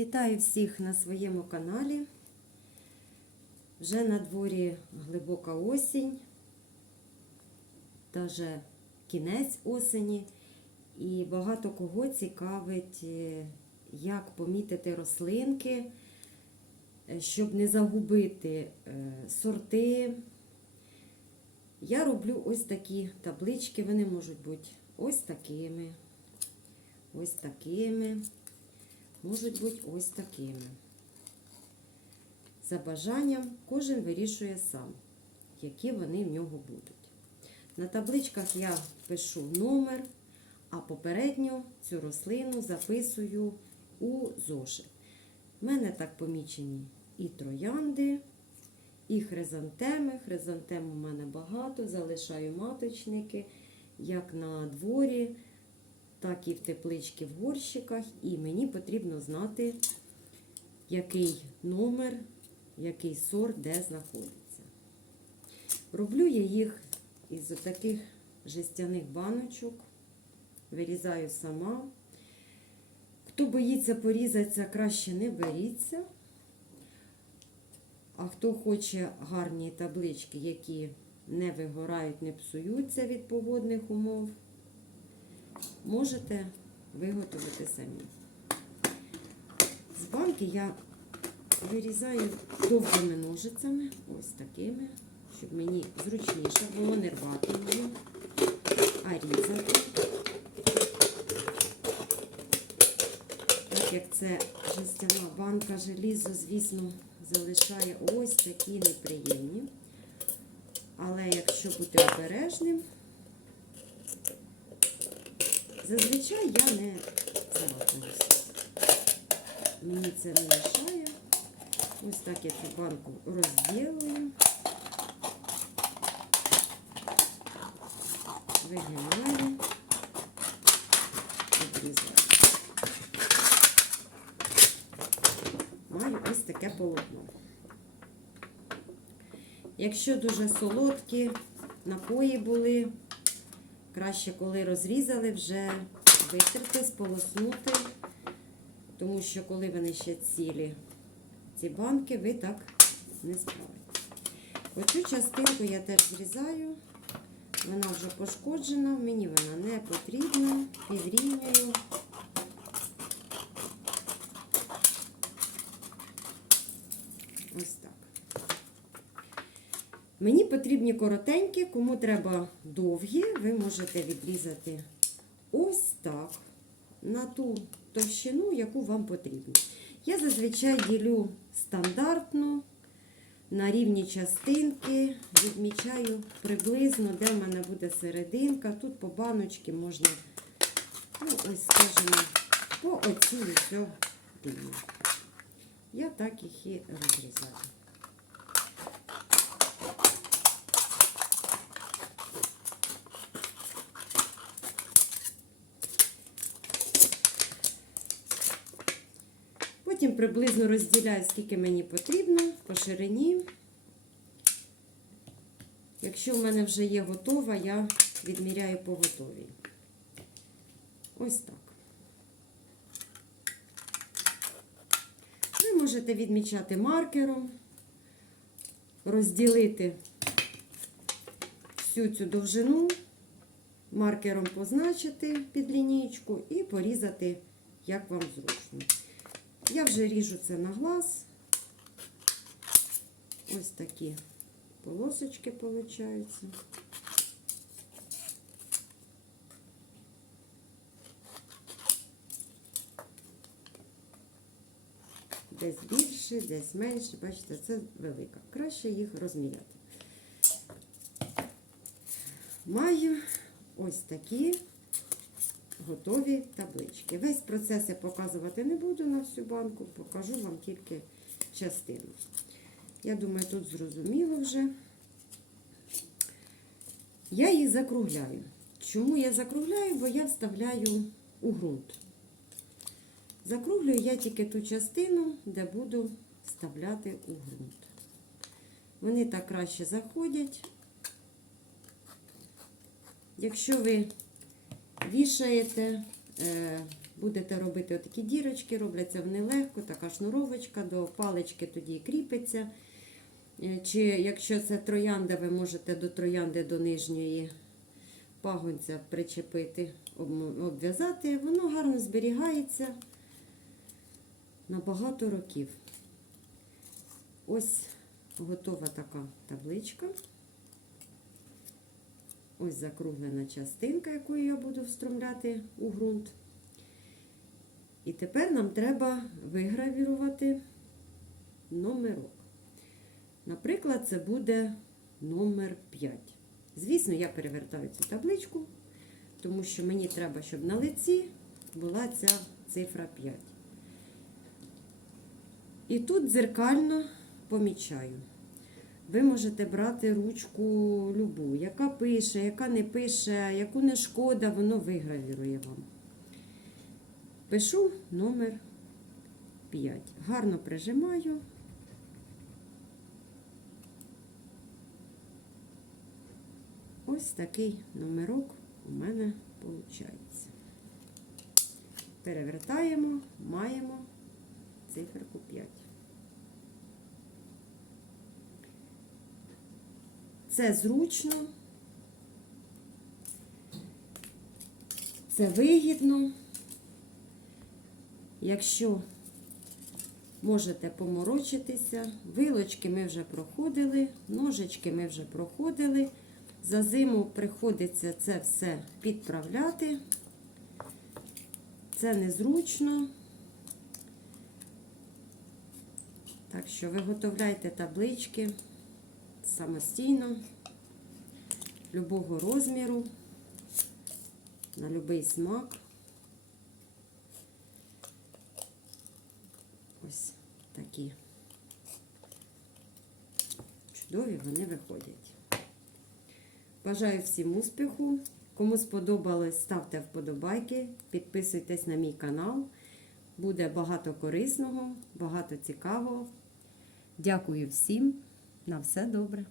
Вітаю всіх на своєму каналі. Вже на дворі глибока осінь, даже кінець осені. І багато кого цікавить, е, як помітити рослинки, е, щоб не загубити е, сорти. Я роблю ось такі таблички, вони можуть бути ось такими, ось такими можуть бути ось такими. За бажанням кожен вирішує сам, які вони в нього будуть. На табличках я пишу номер, а попередньо цю рослину записую у зошит. У мене так помічені і троянди, і хризантеми. Хризантем у мене багато, залишаю маточники, як на дворі так і в тепличці в горщиках, і мені потрібно знати, який номер, який сорт, де знаходиться. Роблю я їх із таких жестяних баночок, вирізаю сама. Хто боїться порізатися, краще не беріться. А хто хоче гарні таблички, які не вигорають, не псуються від погодних умов, можете виготовити самі. З банки я вирізаю довгими ножицями, ось такими, щоб мені зручніше було не рвати її, а різати. Так як це жестяна банка, желізо, звісно, залишає ось такі неприємні. Але якщо бути обережним, Зазвичай я не царапаюся. Мені це не мішає. Ось так я цю банку розділую, вигинаю, відрізаю. Маю ось таке полотно. Якщо дуже солодкі напої були, Краще, коли розрізали, вже витерти, сполоснути, тому що коли вони ще цілі, ці банки, ви так не справите. Оцю частинку я теж зрізаю, вона вже пошкоджена, мені вона не потрібна, підрівнюю. Ось так. Мені потрібні коротенькі, кому треба довгі, ви можете відрізати ось так, на ту товщину, яку вам потрібно. Я зазвичай ділю стандартно на рівні частинки, відмічаю приблизно, де в мене буде серединка. Тут по баночці можна, ну, ось, скажімо, по оцій ось лінії. Я так їх і розрізаю. Потім приблизно розділяю, скільки мені потрібно по ширині. Якщо в мене вже є готова, я відміряю по готовій. Ось так. Ви можете відмічати маркером, розділити всю цю довжину, маркером позначити під лінійку і порізати, як вам зручно. Я вже ріжу це на глаз. Ось такі полосочки получаються. Десь більше, десь менше. Бачите, це велика. Краще їх розміряти. Маю ось такі готові таблички. Весь процес я показувати не буду на всю банку, покажу вам тільки частину. Я думаю, тут зрозуміло вже. Я їх закругляю. Чому я закругляю? Бо я вставляю у ґрунт. Закруглюю я тільки ту частину, де буду вставляти у ґрунт. Вони так краще заходять. Якщо ви вішаєте е, Будете робити отакі дірочки, робляться вони легко, така шнуровочка, до палички тоді кріпиться. Е, Чи якщо це троянда, ви можете до троянди до нижньої пагонця причепити, обв'язати. Воно гарно зберігається на багато років. Ось готова така табличка. Ось закруглена частинка, яку я буду встромляти у ґрунт. І тепер нам треба вигравірувати номерок. Наприклад, це буде номер 5. Звісно, я перевертаю цю табличку, тому що мені треба, щоб на лиці була ця цифра 5. І тут дзеркально помічаю. Ви можете брати ручку любу, яка пише, яка не пише, яку не шкода, воно вигравірує вам. Пишу номер 5. Гарно прижимаю. Ось такий номерок у мене виходить. Перевертаємо, маємо циферку 5. Це зручно, це вигідно. Якщо можете поморочитися, вилочки ми вже проходили, ножички ми вже проходили. За зиму приходиться це все підправляти. Це незручно. Так що виготовляйте таблички самостійно, любого розміру, на будь-який смак. Ось такі чудові вони виходять. Бажаю всім успіху. Кому сподобалось, ставте вподобайки, підписуйтесь на мій канал. Буде багато корисного, багато цікавого. Дякую всім. На все добре.